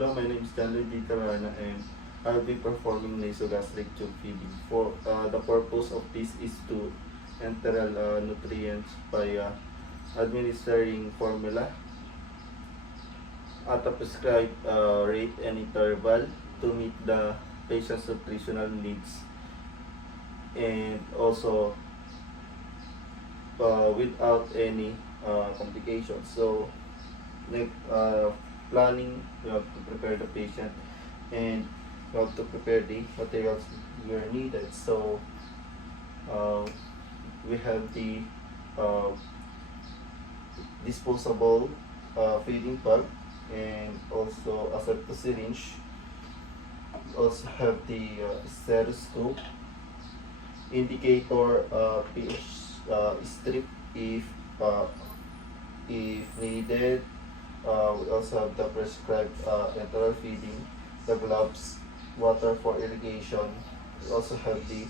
Hello, my name is Ngt Delarna and I'll be performing nasogastric tube feeding. For the purpose of this is to enteral nutrients by administering formula at a prescribed rate and interval to meet the patient's nutritional needs, and also without any complications. So, planning, we have to prepare the patient and we have to prepare the materials we are needed. So, uh, we have the uh, disposable feeding pump and also a septic syringe. We also have the stethoscope, indicator, pH strip uh, if needed. We also have the prescribed enteral feeding, the gloves, water for irrigation. We also have the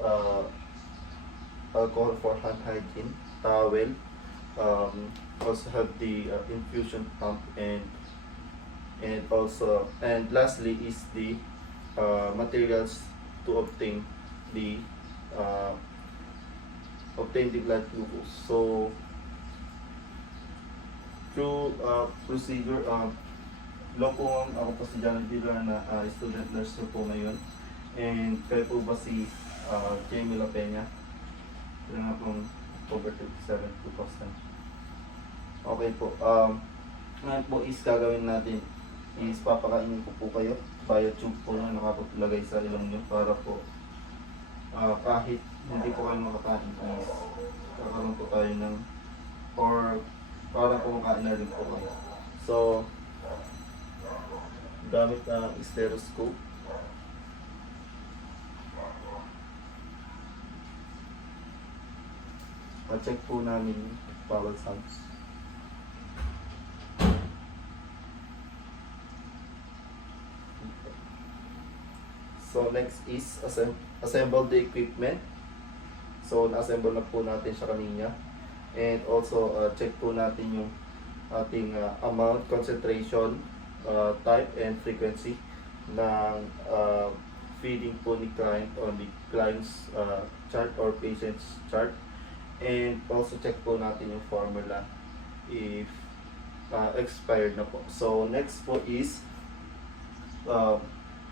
uh, alcohol for hand hygiene, towel. Also have the infusion pump, and lastly is the materials to uh, obtain the blood glucose. So through procedure, hello po, ako po si Ngt Feeding na student nurse po ngayon. And kayo po ba si Jamie La Peña? Ito nga pong October 27, 2000. Okay po. Ngayon po is gagawin natin is papakainin ko po kayo via tube po na nakapaglagay sa ilong nyo para po kahit hindi po kayo makakain is kakaroon po tayo ng or para po makain na rin po kayo. So, gamit ang stethoscope. Pa-check po namin bowel sounds. So next is assemble the equipment. So na-assemble na po natin siya kanina. And also check po natin yung ating amount, concentration, type and frequency ng feeding po ni client on the client's chart or patient's chart. And also check po natin yung formula if expired na po. So next po is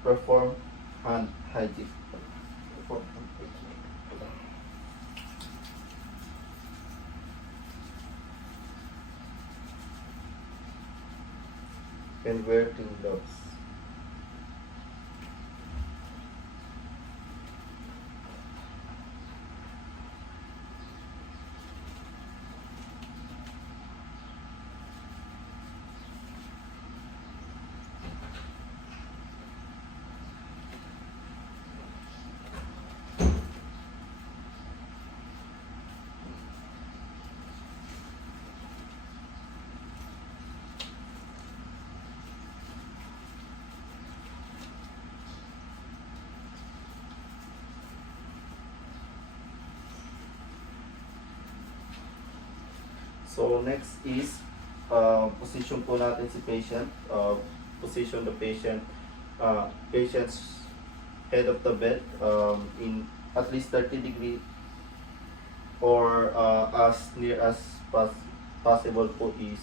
perform hand hygiene. And wear clean gloves. So next is position po natin si patient. Position the patient, patient's head of the bed in at least 30 degree or as near as possible po is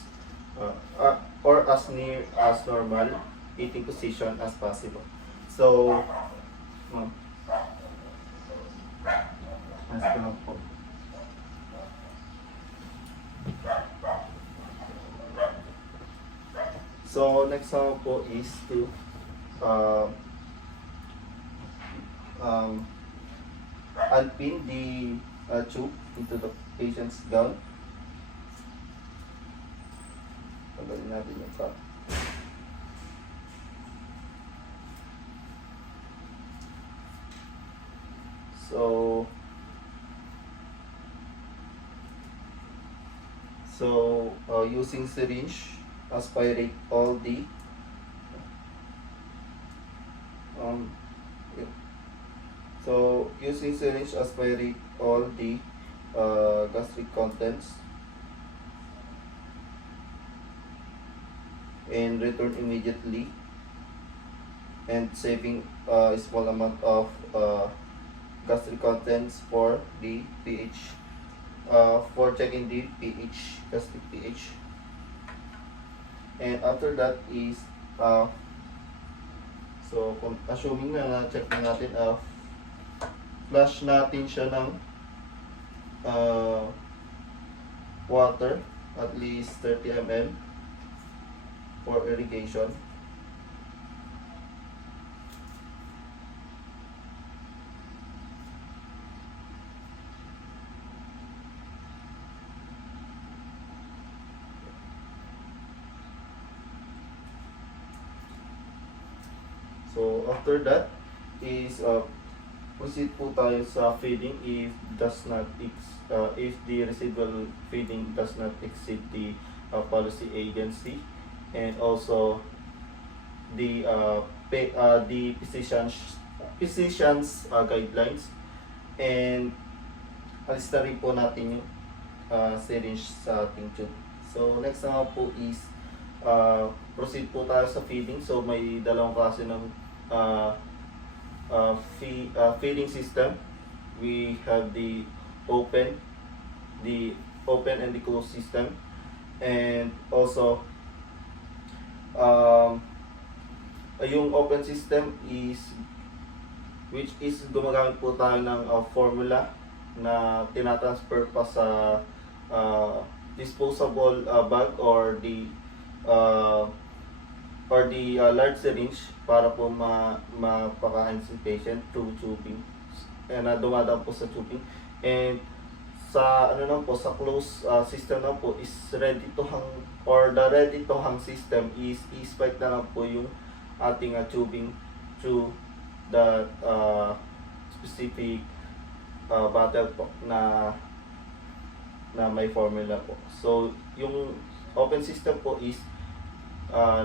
or as near as normal eating position as possible. So mas lang po. So next one po is to unpin the tube into the patient's gown. Tanggalin natin yung cap. So using syringe, aspirate all the so using syringe, aspirate all the gastric contents and return immediately and saving a small amount of gastric contents for the pH, for checking the pH, gastric pH. And after that is, so kung assuming na check na natin, flush natin siya ng water, at least 30 ml for irrigation. So after that is, proceed po tayo sa feeding if if the residual feeding does not exceed the policy agency, and also the the physicians guidelines, and alis na rin po natin yung syringe sa ating tube. So next naman po is, proceed po tayo sa feeding. So may dalawang klase ng feeding system. We have the open and the closed system, and also yung open system is, which is gumagamit po tayo ng formula na tinatransfer pa sa disposable bag or the large syringe para po mapakain si patient through tubing, and dumadaan po sa tubing. And sa ano lang po, sa closed system lang po is ready to hang, or the ready to hang system is i-spike na lang po yung ating tubing through the specific bottle po na may formula po. So yung open system po is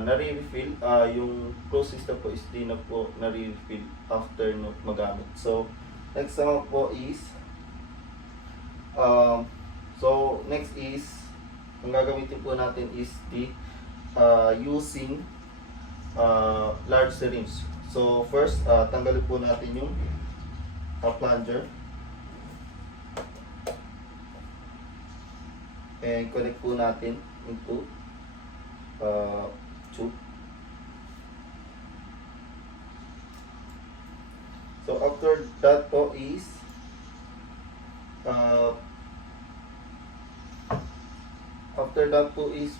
nare-refill, yung closed system po is di na po nare-refill after no magamit. So next naman po is, next is, ang gagamitin po natin is the using large syringe. So first, tanggalin po natin yung plunger and connect po natin into tube. So after that po is,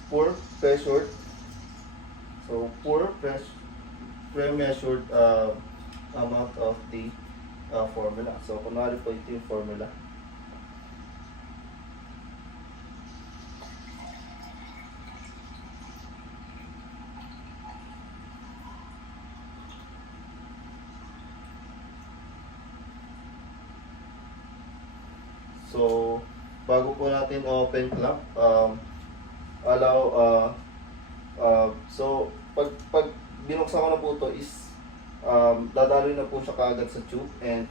pour pressured. So pour pre-measured amount of the formula. So kunwari po ito yung formula. So bago po natin open clamp, so pag binuksan ko na po ito is, dadaloy na po siya kaagad sa tube, and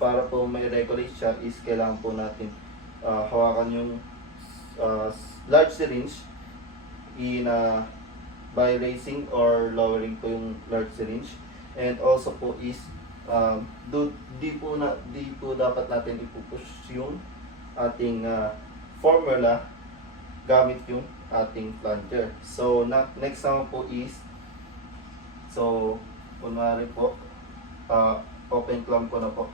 para po may regulate siya is kailangan po natin hawakan yung large syringe by raising or lowering po yung large syringe, and also po is, di po dapat natin ipupush yung ating formula gamit yung ating plunger. So next naman po is, so kunwari po, open clamp ko na po.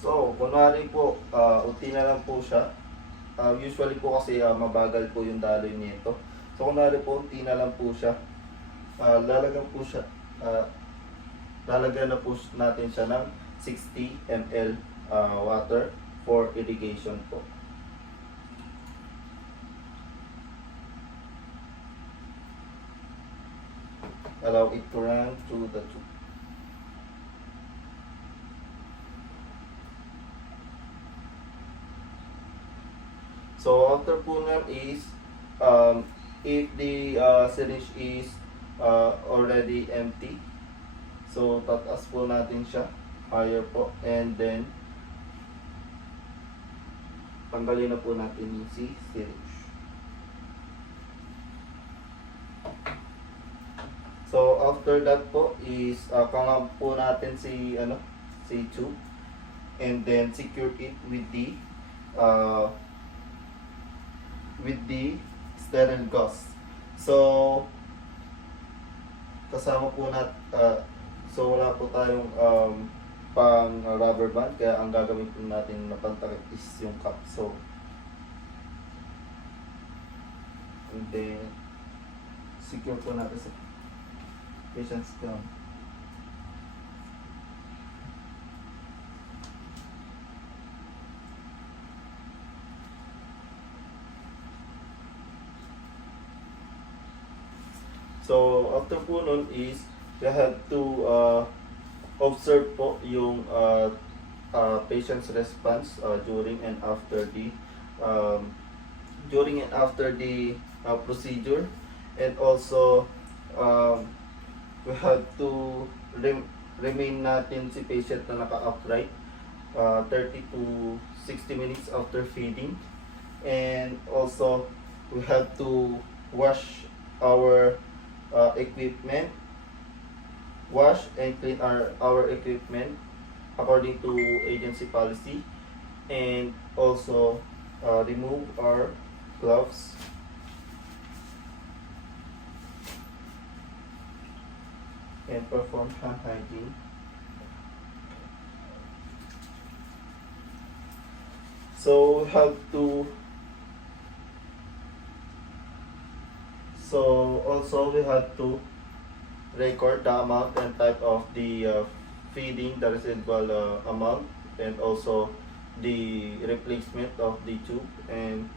So kunwari po, unti na lang po siya. Usually po kasi mabagal po yung daloy nito. So kunwari po, unti na lang po siya. Lalagyan na po natin siya ng 60 ml water for irrigation po. Allow it to run through the tube. So after po nga is, if the syringe is already empty, so tataas po natin siya higher po, and then tanggalin na po natin yung syringe. after that po is kangam po natin si si tube, and then secure it uh, with the sterile gauze. So kasama po so wala po tayong pang rubber band, kaya ang gagawin po natin na pantakip is yung cup. So and then secure po natin sa patient's gown. So after po nun is we have to observe po yung patient's response during and after the procedure, and also we have to remain natin si patient na naka-upright 30 to 60 minutes after feeding, and also we have to wash our equipment, wash and clean our equipment according to agency policy, and also remove our gloves and perform hand hygiene. So also we have to record the amount and type of the feeding, the residual amount, and also the replacement of the tube, and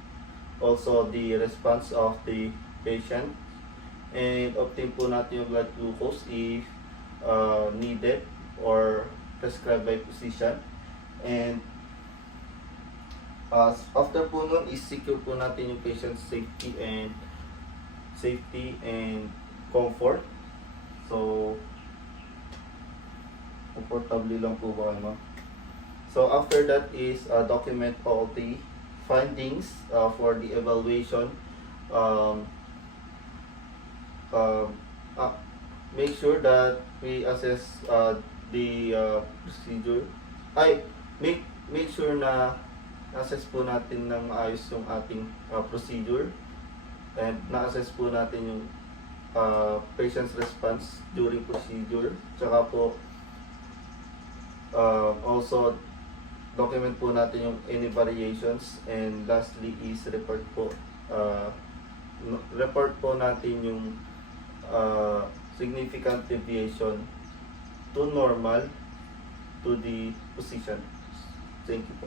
also the response of the patient, and obtain po natin yung blood glucose if needed or prescribed by physician. And after po nun is secure po natin yung patient's safety and comfort. So comfortably lang po ba kayo, ma'am? So after that is document all the findings for the evaluation. Make sure that we assess the procedure. Make sure na assess po natin ng maayos yung ating procedure, and na-assess po natin yung patient's response during procedure. Tsaka po also document po natin yung any variations, and lastly is report po natin yung significant deviation to normal to the position. Thank you po.